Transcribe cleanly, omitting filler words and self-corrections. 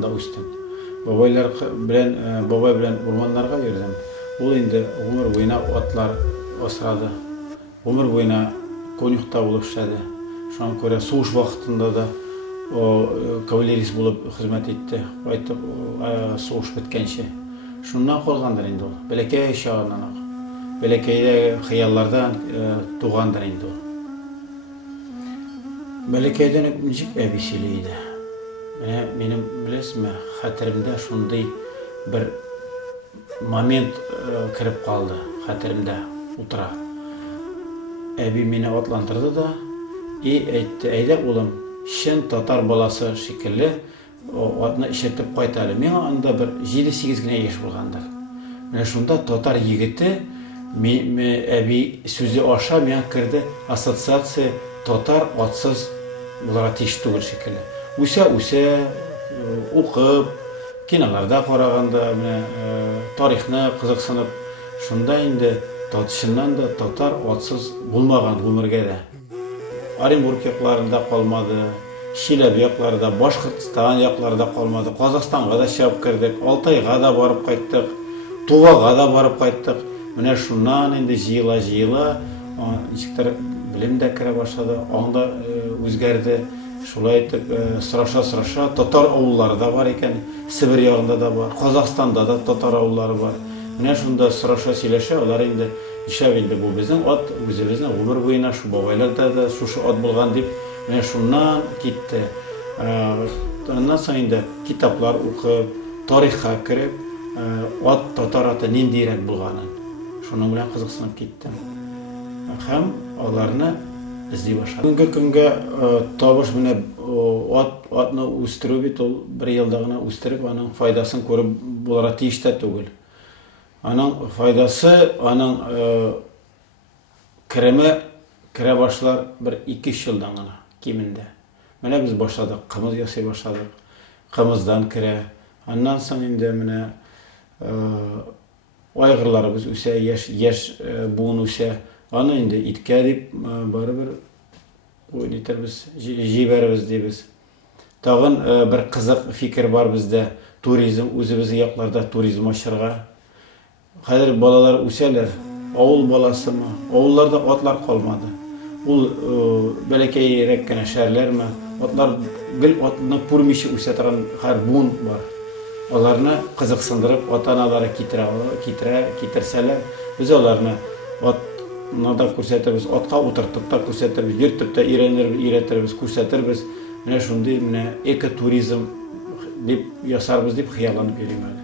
артында үстем. Бабай белән урманнарга йөрдем. Ул инде гомер буена атлар асрады. Гомер буена конюхта булып эшләде. Шуңа күрә сугыш вакытында да кавалерист булып хезмәт итте. Кайтып сугыш беткәнче. Шуннан калгандыр инде ул. Бәләкәй чагыннан ук. Бәләкәйдә хыяллардан тугандыр инде ул. Бәләкәйдән үк ничек әби сөйли иде. Минем беләсезме, хәтеремдә шундый бер момент кирип калды, хәтеремдә утыра. Әби мине атландырды да, әйтте, әйдә улым, чын татар баласы шикелле атны ишетеп кайт әле. Миңа анда бер 7-8 генә яшь булгандыр. Менә шунда татар егете әби сүзе аша миңа керде ассоциация татар атсыз буларга тиеш түгел шикелле. Үсә, укып, киноларда караганда, тарихны кызыксынып, шунда инде чыннан да татар атсыз булмаган гомергә дә. Оренбург якларында калмады, Чиләбе якларында, Башкортстан якларында калмады, Казакстанга да чыгып кирдек, Алтайга да барып кайттык, Тувага да барып кайттык. Менә шуннан инде җыела, ничектер билем дә керә башлады, аңда үзгәрде. Шулай итеп сораша татар авыллары да бар икән, Сибир ягында да бар, Казакстанда да татар авыллары бар. Менә шунда сораша сөйләшә, алар инде ишәп инде бу безнең ат, үзебезнең гомер буена шу бабайларда да шушы ат булган дип, менә шуннан китте. Аннан соң инде китаплар укып, тарихка кирип, ат татар аты ниндирәк булганын, шуның белән кызыксынып киттем. Һәм аларны эзли башладым. Бүгенге көнгә табыш менә атны үстерү бит ул бер елда гына үстереп, аның файдасын күреп буларга тиеш тә түгел. Аның файдасы, аның керә башлар бер 2-3 елдан гына кимендә. Менә без башладык, кымыз ясый башладык. Кымыздан керә. Аннан соң инде менә айгырларыбыз үсә, яшь буын үсә. Аны инде иткә дип барыбер уйлыйбыз, җибәрбез дибез. Тагын бер кызык фикер бар бездә, туризм, үзебез якларда туризм ачырга. Хәзер балалар үсәләр, авыл баласымы, авылларда атлар калмады. Ул бәләкәйрәк кенә шәһәрләрме, атлар гел атны күрмичә үсә торган һәр буын бар. Аларны кызыксындырып, ата-аналары китерсәләр, без аларны Нада күрсәтербез, атка утыртып та күрсәтербез, йөртеп тә өйрәтербез, күрсәтербез. Менә шундый экотуризм дип ясарбыз дип хыялланып йөрим әле.